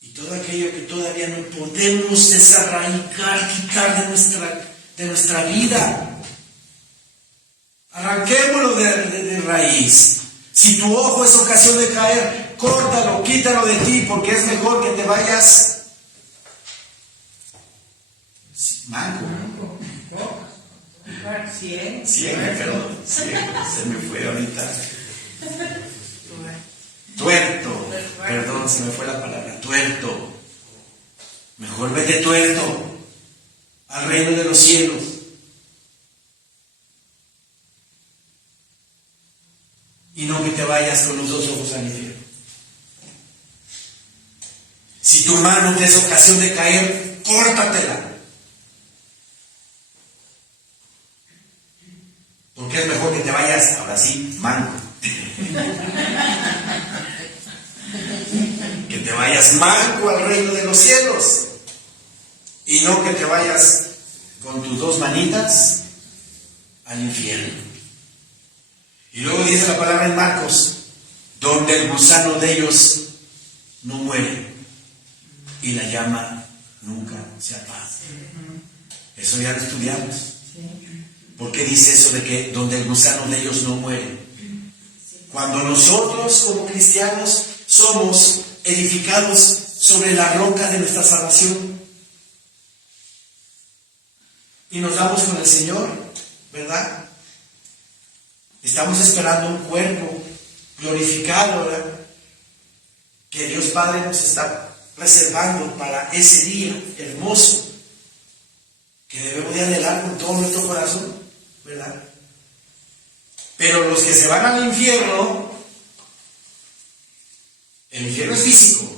y todo aquello que todavía no podemos desarraigar, quitar de nuestra vida. Arranquémoslo de raíz. Si tu ojo es ocasión de caer, córtalo, quítalo de ti, porque es mejor que te vayas manco. Ciego, perdón. Se me fue ahorita. Tuerto. Perdón, se me fue la palabra. Tuerto. Mejor vete tuerto al reino de los cielos. Y no que te vayas con los dos ojos al infierno. Si tu mano te es ocasión de caer, córtatela. Porque es mejor que te vayas, ahora sí, manco. Que te vayas manco al reino de los cielos. Y no que te vayas con tus dos manitas al infierno. Y luego dice la palabra en Marcos, donde el gusano de ellos no muere y la llama nunca se apaga. Eso ya lo estudiamos. ¿Por qué dice eso de que donde el gusano de ellos no muere? Cuando nosotros como cristianos somos edificados sobre la roca de nuestra salvación y nos damos con el Señor, ¿verdad? Estamos esperando un cuerpo glorificado, ¿verdad?, que Dios Padre nos está reservando para ese día hermoso que debemos de anhelar con todo nuestro corazón, ¿verdad? Pero los que se van al infierno, el infierno es físico,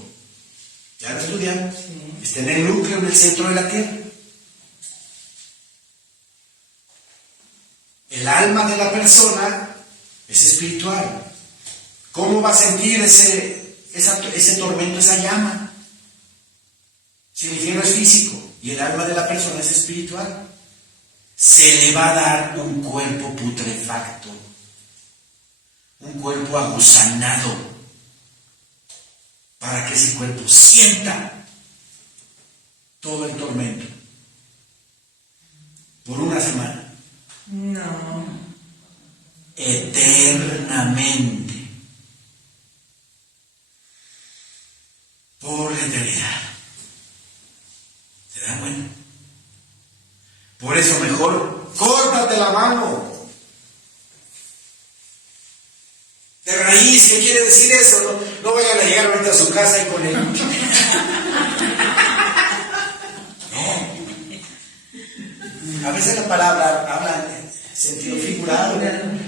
ya lo estudiamos, está en el núcleo, en el centro de la tierra. El alma de la persona es espiritual. ¿Cómo va a sentir ese tormento, esa llama? Si el infierno es físico y el alma de la persona es espiritual, se le va a dar un cuerpo putrefacto, un cuerpo agusanado, para que ese cuerpo sienta todo el tormento por una semana. No. Eternamente. Por la eternidad. ¿Se dan cuenta? Por eso mejor, córtate la mano. De raíz, ¿qué quiere decir eso? No vayan a llegar ahorita a su casa y con el... A veces la palabra habla en sentido figurado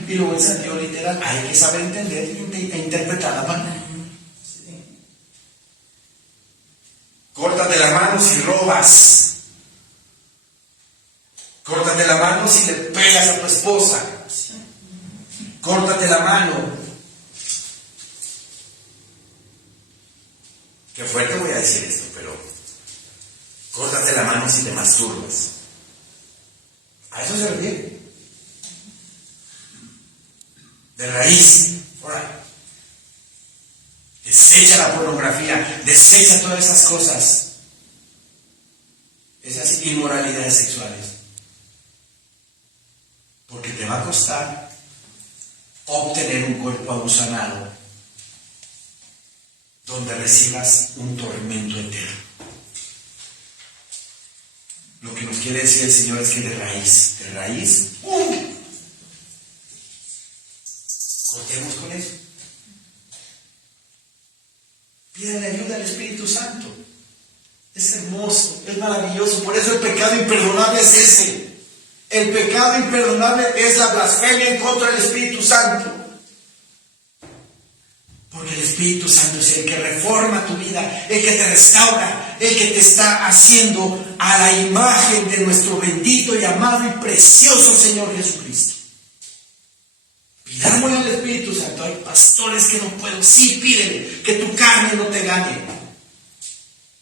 y luego en sentido literal. Hay que saber entender e interpretar la palabra. Córtate la mano si robas. Córtate la mano si le pegas a tu esposa. Córtate la mano. Qué fuerte voy a decir esto, pero córtate la mano si te masturbas. A eso se refiere. De raíz. Ahora, desecha la pornografía, desecha todas esas cosas, esas inmoralidades sexuales, porque te va a costar obtener un cuerpo abusanado donde recibas un tormento eterno. Lo que nos quiere decir el Señor es que de raíz, cortemos con eso. Pídale ayuda al Espíritu Santo. Es hermoso, es maravilloso. Por eso el pecado imperdonable es ese. El pecado imperdonable es la blasfemia en contra del Espíritu Santo. Porque el Espíritu Santo es el que reforma tu vida, el que te restaura, el que te está haciendo a la imagen de nuestro bendito y amado y precioso Señor Jesucristo. Pidámosle al Espíritu Santo. Hay pastores que no pueden. Sí, pídele que tu carne no te gane.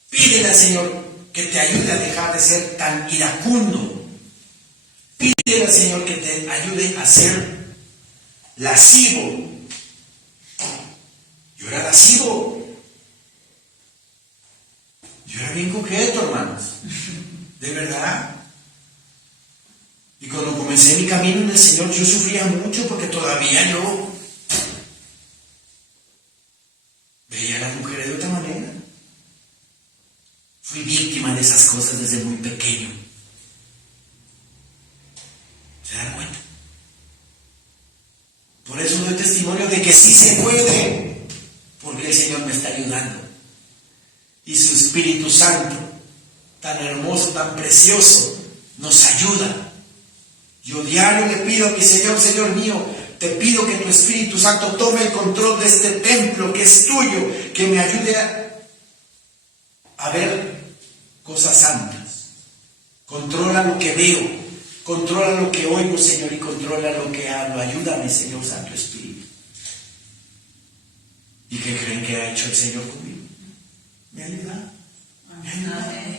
Pídele al Señor que te ayude a dejar de ser tan iracundo. Pídele al Señor que te ayude a ser lascivo. Yo era lascivo. Yo era bien coqueto, hermanos. De verdad. Y cuando comencé mi camino en el Señor, yo sufría mucho porque todavía yo veía a las mujeres de otra manera. Fui víctima de esas cosas desde muy pequeño. ¿Se dan cuenta? Por eso doy testimonio de que sí se puede, porque el Señor me está ayudando. Y su Espíritu Santo, tan hermoso, tan precioso, nos ayuda. Yo diario le pido a mi Señor, Señor mío, te pido que tu Espíritu Santo tome el control de este templo que es tuyo, que me ayude a ver cosas santas. Controla lo que veo, controla lo que oigo, Señor, y controla lo que hablo. Ayúdame, Señor Santo Espíritu. ¿Y qué creen que ha hecho el Señor conmigo? Me ayuda. Me ayuda.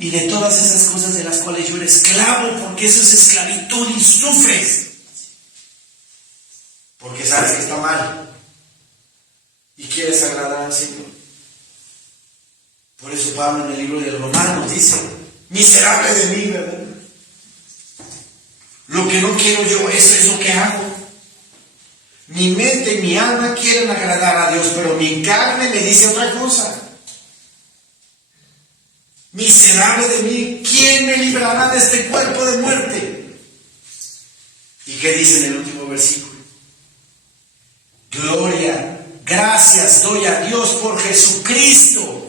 Y de todas esas cosas de las cuales yo era esclavo, porque eso es esclavitud y sufres. Porque sabes que está mal. Y quieres agradar al Señor. Por eso Pablo en el libro de Romanos dice, miserable de mí, ¿verdad? Lo que no quiero yo, eso es lo que hago. Mi mente y mi alma quieren agradar a Dios, pero mi carne me dice otra cosa. Miserable de mí, ¿quién me librará de este cuerpo de muerte? ¿Y qué dice en el último versículo? Gloria, gracias doy a Dios por Jesucristo.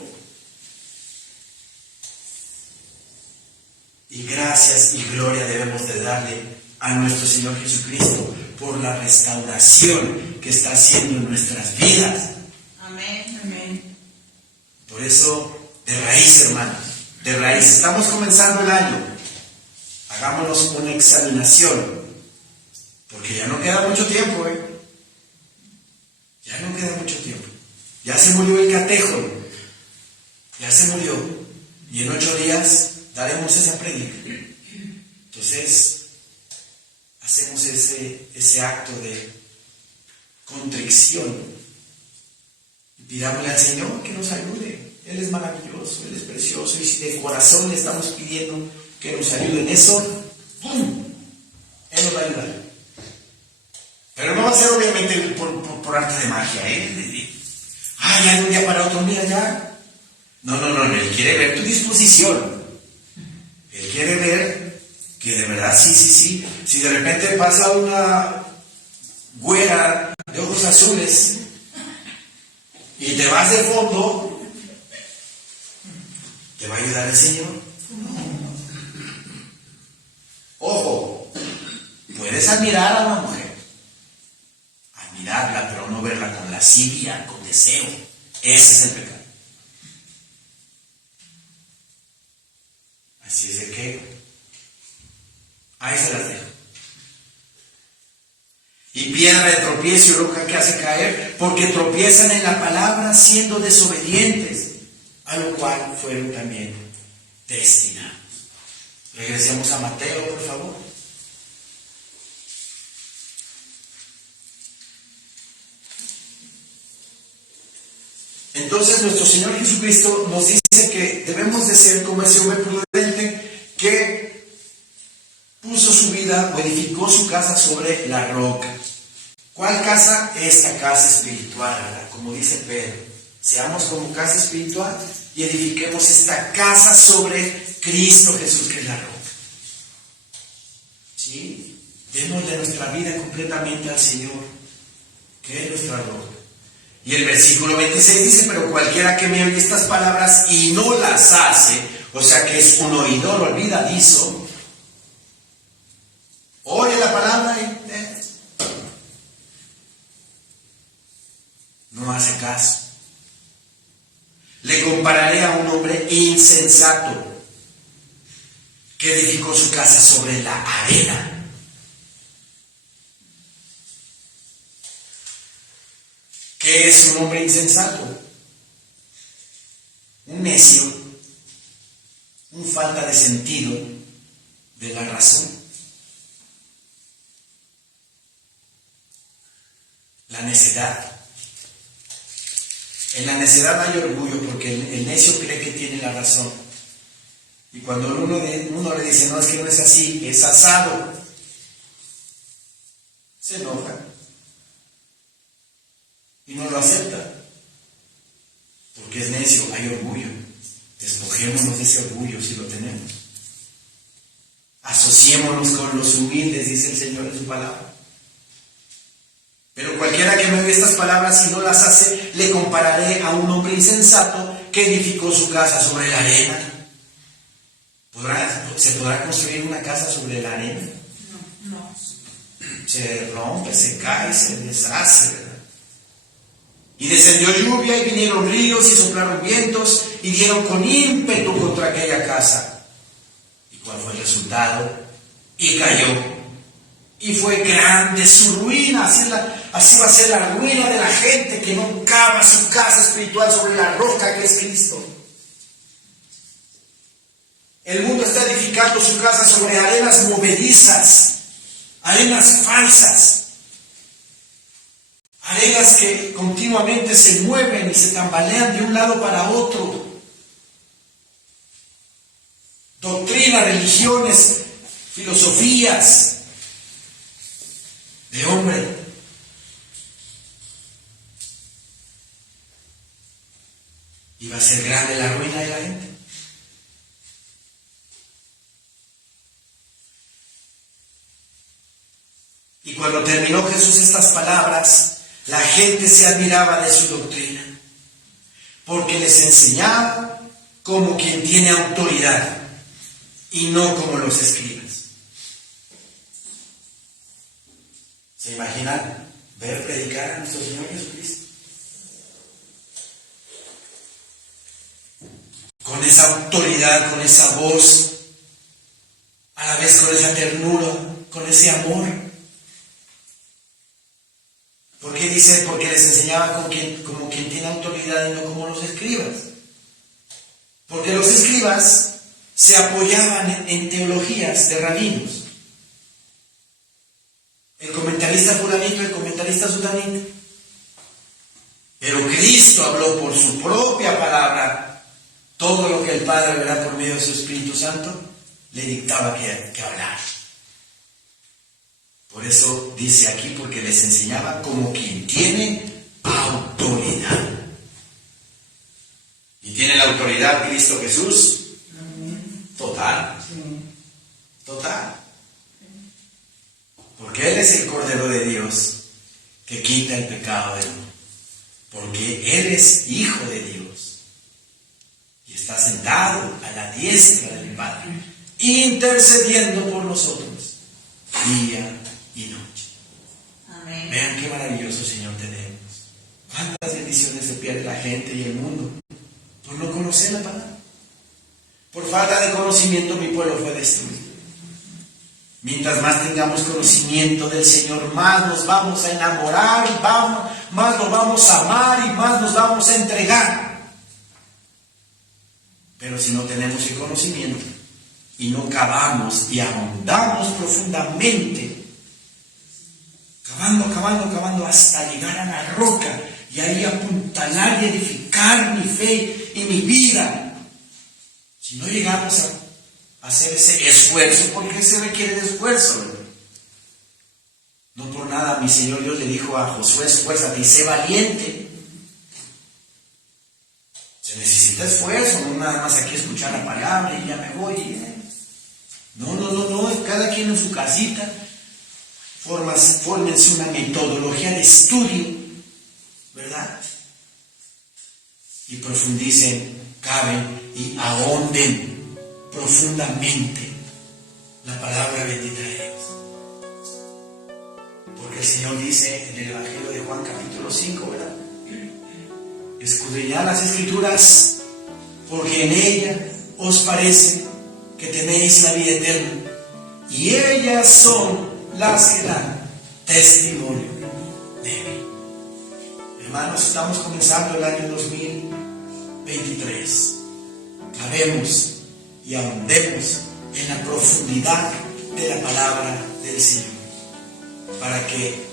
Y gracias y gloria debemos de darle a nuestro Señor Jesucristo por la restauración que está haciendo en nuestras vidas. Amén, amén. Por eso, de raíz, hermanos, de raíz. Estamos comenzando el año. Hagámonos una examinación, porque ya no queda mucho tiempo, Ya no queda mucho tiempo. Ya se murió el catejo. Ya se murió. Y en 8 días daremos esa prédica. Entonces, hacemos ese acto de contrición. Y pidámosle al Señor que nos ayude. Él es maravilloso, Él es precioso. Y si de corazón le estamos pidiendo que nos ayude en eso, ¡pum!, Él nos va a ayudar. Pero no va a ser obviamente por arte de magia, ya de un día para otro, mira ya. No, Él quiere ver tu disposición. Él quiere ver que de verdad, sí. Si de repente pasa una güera de ojos azules y te vas de fondo, ¿te va a ayudar el Señor? Ojo, puedes admirar a una mujer, admirarla, pero no verla con lascivia, con deseo. Ese es el pecado. Así es de que ahí se las dejo. Y piedra de tropiezo tropiezo y roca que hace caer, porque tropiezan en la palabra siendo desobedientes, a lo cual fueron también destinados. Regresemos a Mateo, por favor. Entonces nuestro Señor Jesucristo nos dice que debemos de ser como ese hombre prudente que puso su vida o edificó su casa sobre la roca. ¿Cuál casa? Esta casa espiritual, ¿verdad? Como dice Pedro, seamos como casa espiritual y edifiquemos esta casa sobre Cristo Jesús, que es la roca. ¿Sí? Démosle nuestra vida completamente al Señor, que es nuestra roca. Y el versículo 26 dice, pero cualquiera que me oye estas palabras y no las hace, o sea que es un oidor olvidadizo, oye la palabra y no hace caso. Le compararé a un hombre insensato que edificó su casa sobre la arena. ¿Qué es un hombre insensato? Un necio, un falta de sentido de la razón. La necedad. En la necedad no hay orgullo, porque el necio cree que tiene la razón. Y cuando uno le dice, no, es que no es así, es asado, se enoja y no lo acepta, porque es necio, hay orgullo. Despojémonos de ese orgullo si lo tenemos. Asociémonos con los humildes, dice el Señor en su palabra. Pero cualquiera que me oiga estas palabras y no las hace, le compararé a un hombre insensato que edificó su casa sobre la arena. ¿Se podrá construir una casa sobre la arena? No. Se rompe, se cae, se deshace, ¿verdad? Y descendió lluvia y vinieron ríos y soplaron vientos y dieron con ímpetu contra aquella casa. ¿Y cuál fue el resultado? Y cayó. Y fue grande su ruina. Así va a ser la ruina de la gente que no cava su casa espiritual sobre la roca que es Cristo. El mundo está edificando su casa sobre arenas movedizas, arenas falsas, arenas que continuamente se mueven y se tambalean de un lado para otro. Doctrinas, religiones, filosofías de hombre. Y va a ser grande la ruina de la gente. Y cuando terminó Jesús estas palabras, la gente se admiraba de su doctrina, porque les enseñaba como quien tiene autoridad y no como los escribas. ¿Se imaginan ver predicar a nuestro Señor Jesucristo? Con esa autoridad, con esa voz, a la vez con esa ternura, con ese amor. ¿Por qué dice? Porque les enseñaba como quien tiene autoridad y no como los escribas. Porque los escribas se apoyaban en teologías de rabinos. El comentarista fulanito, el comentarista sutanito. Pero Cristo habló por su propia palabra. Todo lo que el Padre, verá por medio de su Espíritu Santo, le dictaba que hablar. Por eso dice aquí, porque les enseñaba como quien tiene autoridad. ¿Y tiene la autoridad Cristo Jesús? Total. Total. Porque Él es el Cordero de Dios que quita el pecado del mundo. Porque Él es Hijo de Dios. Y está sentado a la diestra del Padre, intercediendo por nosotros día y noche. Amén. Vean qué maravilloso Señor tenemos. Cuántas bendiciones se pierde la gente y el mundo por no conocer la palabra. Por falta de conocimiento mi pueblo fue destruido. Mientras más tengamos conocimiento del Señor, más nos vamos a enamorar, más lo vamos a amar y más nos vamos a entregar. Pero si no tenemos el conocimiento y no cavamos y ahondamos profundamente, cavando hasta llegar a la roca y ahí apuntalar y edificar mi fe y mi vida, si no llegamos a hacer ese esfuerzo, porque se requiere de esfuerzo, ¿verdad? No por nada mi Señor Dios le dijo a Josué: esfuérzate y sé valiente. Se necesita esfuerzo, no nada más aquí escuchar la palabra y ya me voy. No, cada quien en su casita, fórmense una metodología de estudio, ¿verdad? Y profundicen, caben y ahonden profundamente la palabra bendita de Dios. Porque el Señor dice en el Evangelio de Juan capítulo 5, ¿verdad? Escudriñad las Escrituras, porque en ellas os parece que tenéis la vida eterna, y ellas son las que dan testimonio de mí. Hermanos, estamos comenzando el año 2023. Cavemos y ahondemos en la profundidad de la palabra del Señor, para que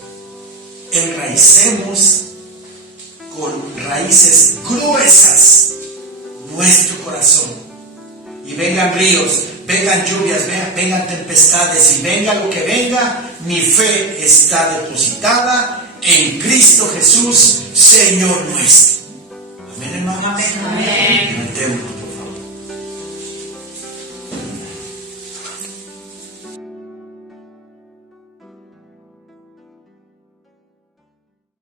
enraicemos con raíces gruesas nuestro corazón, y vengan ríos, vengan lluvias, vengan tempestades, y venga lo que venga, mi fe está depositada en Cristo Jesús, Señor nuestro. Amén, hermano. Amén. Amén.